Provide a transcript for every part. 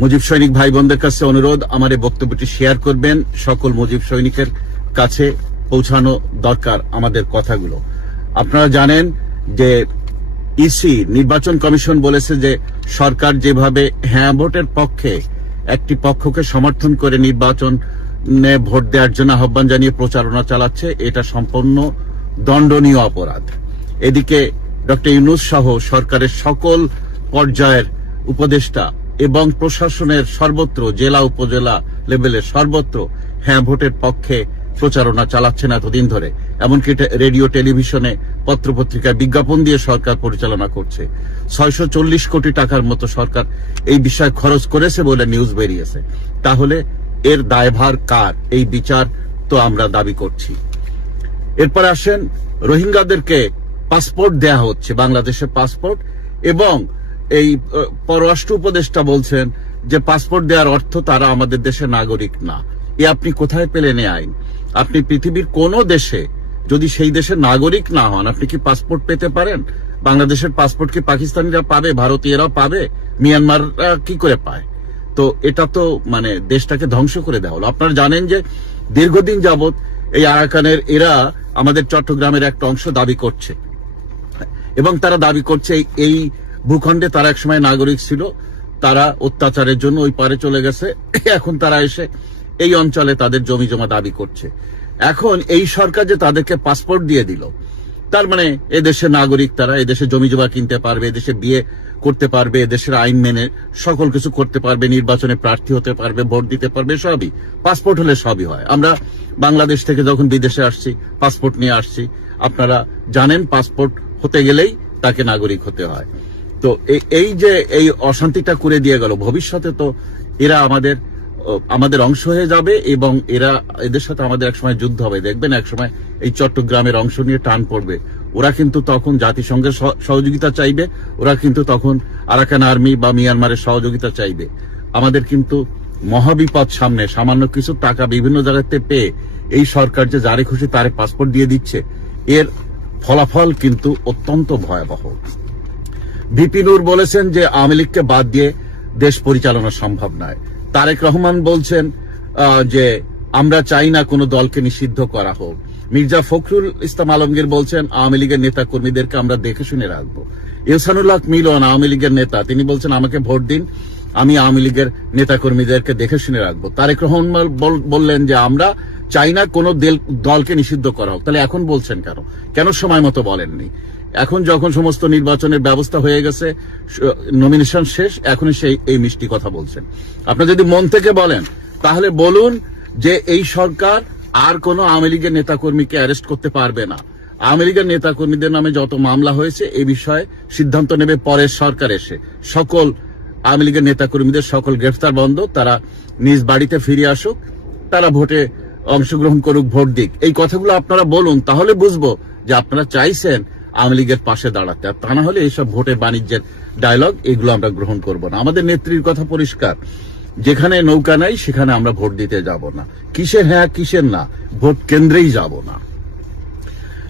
মুজিব সৈনিক ভাই বোনদের কাছে অনুরোধ, আমার এই বক্তব্যটি শেয়ার করবেন। সকল মুজিব সৈনিকের কাছে পৌঁছানো দরকার আমাদের কথাগুলো। আপনারা জানেন যে ইসি নির্বাচন কমিশন বলেছে যে সরকার যেভাবে হ্যাঁ ভোটের পক্ষে একটি পক্ষকে সমর্থন করে নির্বাচনে ভোট দেওয়ার জন্য আহ্বান জানিয়ে প্রচারণা চালাচ্ছে, এটা সম্পূর্ণ দণ্ডনীয় অপরাধ। এদিকে ডক্টর ইউনূস সহ সরকারের সকল পর্যায়ের উপদেষ্টা এবং প্রশাসনের সর্বত্র, জেলা উপজেলা লেভেলের সর্বত্র হ্যাঁ ভোটের পক্ষে প্রচারণা চালাচ্ছেন এতদিন ধরে। এমনকি রেডিও, টেলিভিশনে, পত্রপত্রিকায় বিজ্ঞাপন দিয়ে সরকার পরিচালনা করছে। 640 কোটি টাকার মতো সরকার এই বিষয়ে খরচ করেছে বলে নিউজ বেরিয়েছে। তাহলে এর দায়ভার কার? এই বিচার তো আমরা দাবি করছি। এরপর আসেন, রোহিঙ্গাদেরকে পাসপোর্ট দেয়া হচ্ছে, বাংলাদেশের পাসপোর্ট, এবং এই পররাষ্ট্র উপদেষ্টা বলছেন যে পাসপোর্ট দেওয়ার অর্থ তারা আমাদের দেশের নাগরিক না। এ আপনি কোথায় পেলেন এই আইন? আপনি পৃথিবীর কোন দেশে যদি সেই দেশের নাগরিক না হন, আপনি কি পাসপোর্ট পেতে পারেন? বাংলাদেশের পাসপোর্ট কি পাকিস্তানিরা পাবে, ভারতীয়রাও পাবে, মিয়ানমাররা কি করে পায়? তো এটা তো মানে দেশটাকে ধ্বংস করে দেওয়া হলো। আপনারা জানেন যে দীর্ঘদিন যাবত এই আরাকানের এরা আমাদের চট্টগ্রামের একটা অংশ দাবি করছে, এবং তারা দাবি করছে এই ভূখণ্ডে তারা একসময় নাগরিক ছিল, তারা অত্যাচারের জন্য ওই পারে চলে গেছে, এখন তারা এসে এই অঞ্চলে তাদের জমি জমা দাবি করছে। এখন এই সরকার যে তাদেরকে পাসপোর্ট দিয়ে দিল, তার মানে এদেশের নাগরিক তারা, এদেশে জমি জমা কিনতে পারবে, এদেশে বিয়ে করতে পারবে, এদেশের আইন মেনে সকল কিছু করতে পারবে, নির্বাচনে প্রার্থী হতে পারবে, ভোট দিতে পারবে, সবই পাসপোর্ট হলে সবই হয়। আমরা বাংলাদেশ থেকে যখন বিদেশে আসছি পাসপোর্ট নিয়ে আসছি, আপনারা জানেন পাসপোর্ট হতে গেলেই তাকে নাগরিক হতে হয়। তো এই যে এই অশান্তিটা করে দিয়ে গেল, ভবিষ্যতে তো এরা আমাদের অংশ হয়ে যাবে, এবং এদের সাথে আমাদের একসময় যুদ্ধ হবে। দেখবেন একসময় এই চট্টগ্রামের অংশ নিয়ে টান পড়বে, ওরা কিন্তু তখন জাতিসংঘের সহযোগিতা চাইবে, ওরা কিন্তু তখন আরাকান আর্মি বা মিয়ানমারের সহযোগিতা চাইবে। আমাদের কিন্তু মহাবিপদ সামনে। সামান্য কিছু টাকা বিভিন্ন জায়গাতে পেয়ে এই সরকার যে যারে খুশি তারে পাসপোর্ট দিয়ে দিচ্ছে, এর ফলাফল কিন্তু অত্যন্ত ভয়াবহ। ভিপি নূর বলেছেন যে আওয়ামী লীগকে বাদ দিয়ে দেশ পরিচালনা সম্ভব নয়। তারেক রহমান বলছেন যে আমরা চাই না কোনো দলকে নিষিদ্ধ করা হোক। মির্জা ফখরুল ইসলাম আলমগীর বলছেন আওয়ামী লীগের নেতা কর্মীদেরকে আমরা দেখে শুনে রাখবো। ইহসানুল হক মিলন আওয়ামী লীগের নেতা, তিনি বলছেন আমাকে ভোট দিন, আমি আওয়ামী লীগের নেতা কর্মীদেরকে দেখে শুনে রাখবো। তারেক রহমান বললেন যে আমরা চাই না কোনো দলকে নিষিদ্ধ করা হোক। তাহলে এখন বলছেন কেন সময় মতো বলেননি? এখন যখন সমস্ত নির্বাচনের ব্যবস্থা হয়ে গেছে, নমিনেশন শেষ, এখনই সেই এই মিষ্টি কথা বলছেন। আপনি যদি মন থেকে বলেন তাহলে বলুন যে এই সরকার আর কোন আওয়ামী লীগের নেতাকর্মীকে অ্যারেস্ট করতে পারবে না। আওয়ামী লীগের নেতাকর্মীদের নামে যত মামলা হয়েছে এই বিষয়ে সিদ্ধান্ত নেবে পরের সরকার এসে। সকল আওয়ামী লীগের নেতাকর্মীদের সকল গ্রেফতার বন্ধ, তারা নিজ বাড়িতে ফিরে আসুক, তারা ভোটে অংশগ্রহণ করুক, ভোট দিক। এই কথাগুলো আপনারা বলুন, তাহলে বুঝবো যে আপনারা চাইছেন আওয়ামী লীগের পাশে দাঁড়াতে। আর তা না হলে এইসব ভোটের বাণিজ্যের ডায়লগ এগুলো আমরা গ্রহণ করব না। আমাদের নেত্রীর কথা পরিষ্কার, যেখানে নৌকা নাই সেখানে আমরা ভোট দিতে যাব না। কিসের হ্যাঁ কিসের না, ভোট কেন্দ্রেই যাব না।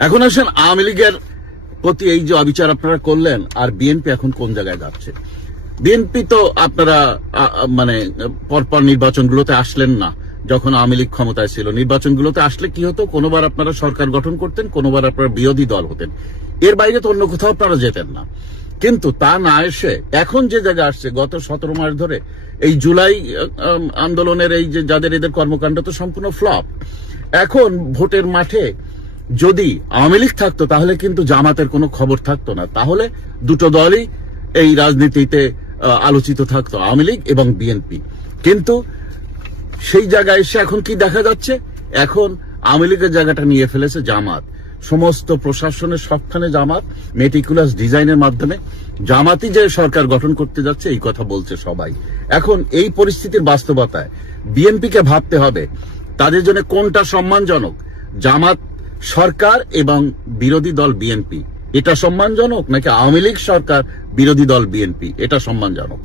এখন আসেন আওয়ামী লীগের প্রতি এই যে অবিচার আপনারা করলেন, আর বিএনপি এখন কোন জায়গায় যাচ্ছে। বিএনপি তো আপনারা মানে পরপর নির্বাচনগুলোতে আসলেন না। যখন আওয়ামী লীগ ক্ষমতায় ছিল, নির্বাচনগুলোতে আসলে কি হতো, কোনোবার আপনারা সরকার গঠন করতেন, কোনোবার আপনারা বিরোধী দল হতেন, এর বাইরে তো অন্য কোথাও আপনারা যেতেন না। কিন্তু তা না এসে এখন যে জায়গায় আসছে, গত 17 মাস ধরে এই জুলাই আন্দোলনের এই যে যাদের এদের কর্মকাণ্ড তো সম্পূর্ণ ফ্লপ। এখন ভোটের মাঠে যদি আওয়ামী লীগ থাকতো তাহলে কিন্তু জামাতের কোনো খবর থাকতো না, তাহলে দুটো দলই এই রাজনীতিতে আলোচিত থাকতো, আওয়ামী লীগ এবং বিএনপি। কিন্তু সেই জায়গায় এসে এখন কি দেখা যাচ্ছে, এখন আওয়ামী লীগের জায়গাটা নিয়ে ফেলেছে জামাত। সমস্ত প্রশাসনের সবখানে জামাত, মেটিকুলাস ডিজাইনের মাধ্যমে জামাতই যে সরকার গঠন করতে যাচ্ছে এই কথা বলছে সবাই। এখন এই পরিস্থিতির বাস্তবতায় বিএনপিকে ভাবতে হবে তাদের জন্য কোনটা সম্মানজনক, জামাত সরকার এবং বিরোধী দল বিএনপি এটা সম্মানজনক, নাকি আওয়ামী লীগ সরকার বিরোধী দল বিএনপি এটা সম্মানজনক।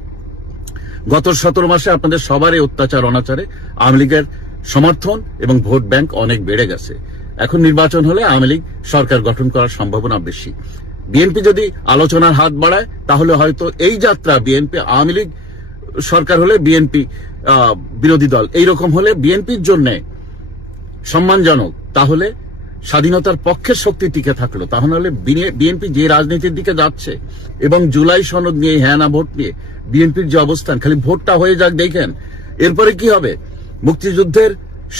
গত 17 মাসে আপনাদের সবারই অত্যাচার অনাচারে আওয়ামী লীগের সমর্থন এবং ভোট ব্যাংক অনেক বেড়ে গেছে। এখন নির্বাচন হলে আওয়ামী লীগ সরকার গঠন করার সম্ভাবনা বেশি। বিএনপি যদি আলোচনার হাত বাড়ায় তাহলে হয়তো এই যাত্রা বিএনপি আওয়ামী লীগ সরকার হলে বিএনপি বিরোধী দল এইরকম হলে বিএনপির জন্য সম্মানজনক, তাহলে স্বাধীনতার পক্ষের শক্তি টিকে থাকলো। তাহলে বিএনপি যে রাজনীতির দিকে যাচ্ছে এবং জুলাই সনদ নিয়ে হ্যাঁ না ভোট নিয়ে বিএনপির যে অবস্থান, খালি ভোটটা হয়ে যাক দেখেন, এরপরে কি হবে? মুক্তিযুদ্ধের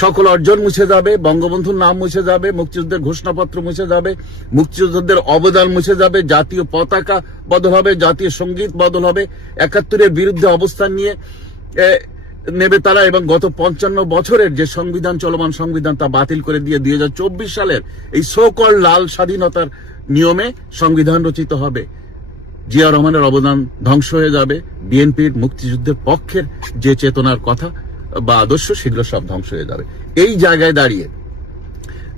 সকল অর্জন মুছে যাবে, বঙ্গবন্ধুর নাম মুছে যাবে, মুক্তিযুদ্ধের ঘোষণাপত্র মুছে যাবে, মুক্তিযুদ্ধের অবদান মুছে যাবে, জাতীয় পতাকা বদল হবে, জাতীয় সঙ্গীত বদল হবে, ৭১-এর বিরুদ্ধে অবস্থান নিয়ে নেবে তারা, এবং গত ৫৫ বছরের যে সংবিধান, চলমান সংবিধান, তা বাতিল করে দিয়ে ২০২৪ সালের এই সোকল লাল স্বাধীনতার নিয়মে সংবিধান রচিত হবে। জিয়া রহমানের অবদান ধ্বংস হয়ে যাবে, বিএনপির মুক্তিযুদ্ধের পক্ষের যে চেতনার কথা বা আদর্শ, সেগুলো সব ধ্বংস হয়ে যাবে। এই জায়গায় দাঁড়িয়ে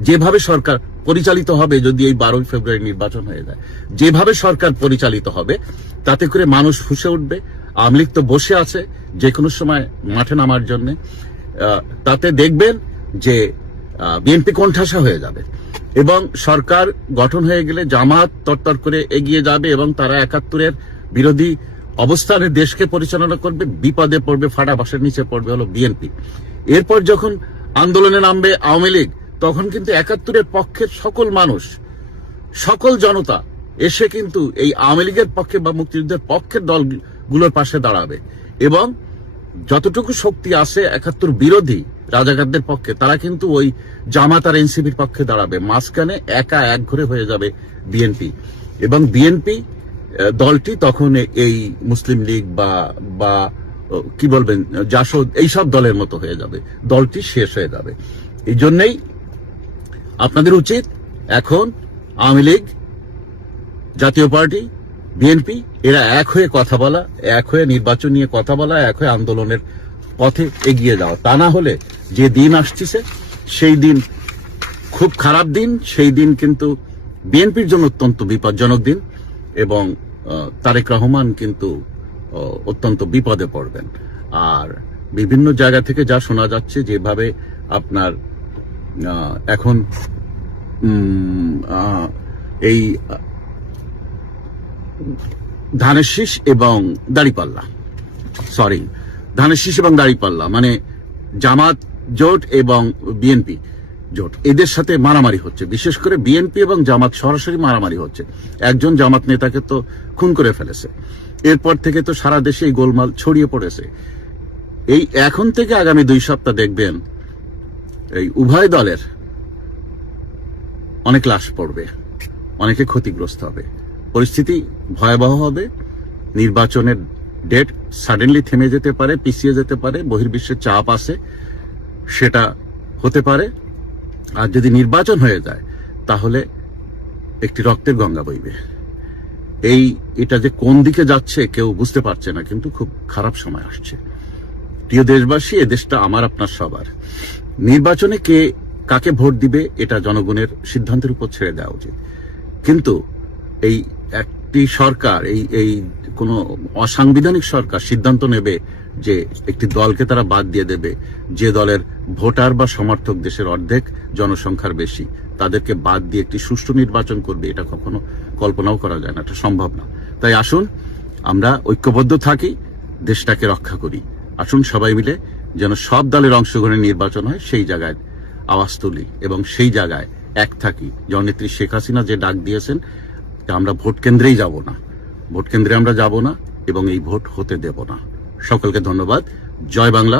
যেভাবে সরকার পরিচালিত হবে, যদি এই ১২ ফেব্রুয়ারি নির্বাচন হয়ে যায়, যেভাবে সরকার পরিচালিত হবে, তাতে করে মানুষ ফুঁসে উঠবে। আওয়ামী লীগ তো বসে আছে যে কোনো সময় মাঠে নামার জন্য, তাতে দেখবেন যে বিএনপি কোণঠাসা হয়ে যাবে এবং সরকার গঠন হয়ে গেলে জামাত তরতর করে এগিয়ে যাবে এবং তারা ৭১-এর বিরোধী অবস্থানে দেশকে পরিচালনা করবে। বিপদে পড়বে, ফাটা বাঁশের নিচে পড়বে হলো বিএনপি। এরপর যখন আন্দোলনে নামবে আওয়ামী লীগ, তখন কিন্তু ৭১-এর পক্ষের সকল মানুষ, সকল জনতা এসে কিন্তু এই আওয়ামী লীগের পক্ষে বা মুক্তিযুদ্ধের পক্ষের দলগুলোর পাশে দাঁড়াবে এবং যতটুকু শক্তি আছে ৭১ বিরোধী রাজাকারদের পক্ষে, তারা কিন্তু ওই জামাত আর এনসিপির পক্ষে দাঁড়াবে। মাঝখানে একা এক ঘরে হয়ে যাবে বিএনপি এবং বিএনপি দলটি তখন এই মুসলিম লীগ বা কি বলবেন, জাসদ, এইসব দলের মতো হয়ে যাবে, দলটি শেষ হয়ে যাবে। এই জন্যই আপনাদের উচিত এখন আওয়ামী লীগ, জাতীয় পার্টি, বিএনপি এরা এক হয়ে কথা বলা, এক হয়ে নির্বাচন নিয়ে কথা বলা, এক হয়ে আন্দোলনের পথে এগিয়ে যাওয়া। তা না হলে যে দিন আসছে সেই দিন খুব খারাপ দিন, সেই দিন কিন্তু বিএনপির জন্য অত্যন্ত বিপজ্জনক দিন এবং তারেক রহমান কিন্তু অত্যন্ত বিপদে পড়বেন। আর বিভিন্ন জায়গা থেকে যা শোনা যাচ্ছে, যেভাবে আপনার এখন এই ধানের শীষ এবং দাড়িপাল্লা মানে জামাত জোট এবং বিএনপি জোট, এদের সাথে মারামারি হচ্ছে। বিশেষ করে বিএনপি এবং জামাত সরাসরি মারামারি হচ্ছে। একজন জামাত নেতাকে তো খুন করে ফেলেছে, এরপর থেকে তো সারা দেশে এই গোলমাল ছড়িয়ে পড়েছে। এই এখন থেকে আগামী ২ সপ্তাহ দেখবেন এই উভয় দলের অনেক লাশ পড়বে, অনেকে ক্ষতিগ্রস্ত হবে, পরিস্থিতি ভয়াবহ হবে। নির্বাচনের ডেট সাডেনলি থেমে যেতে পারে, পিছিয়ে যেতে পারে, বহির্বিশ্বের চাপ আছে, সেটা হতে পারে। আর যদি নির্বাচন হয়ে যায় তাহলে একটি রক্তের গঙ্গা বইবে। এটা যে কোন দিকে যাচ্ছে কেউ বুঝতে পারছে না, কিন্তু খুব খারাপ সময় আসছে। প্রিয় দেশবাসী, এ দেশটা আমার আপনার সবার। নির্বাচনে কে কাকে ভোট দিবে এটা জনগণের সিদ্ধান্তের উপর ছেড়ে দেওয়া উচিত। কিন্তু এই একটি সরকার, এই কোন অসাংবিধানিক সরকার সিদ্ধান্ত নেবে যে একটি দলকে তারা বাদ দিয়ে দেবে, যে দলের ভোটার বা সমর্থক দেশের অর্ধেক জনসংখ্যার বেশি, তাদেরকে বাদ দিয়ে একটি সুষ্ঠু নির্বাচন করবে, এটা কখনো কল্পনাও করা যায় না, এটা সম্ভব না। তাই আসুন আমরা ঐক্যবদ্ধ থাকি, দেশটাকে রক্ষা করি। আসুন সবাই মিলে যেন সব দলের অংশগ্রহণে নির্বাচন হয়, সেই জায়গায় আওয়াজ তুলি এবং সেই জায়গায় এক থাকি। জননেত্রী শেখ হাসিনা যে ডাক দিয়েছেন, আমরা ভোট কেন্দ্রেই যাব না, ভোট কেন্দ্রে আমরা যাব না এবং এই ভোট হতে দেব না। সকলকে ধন্যবাদ। জয় বাংলা।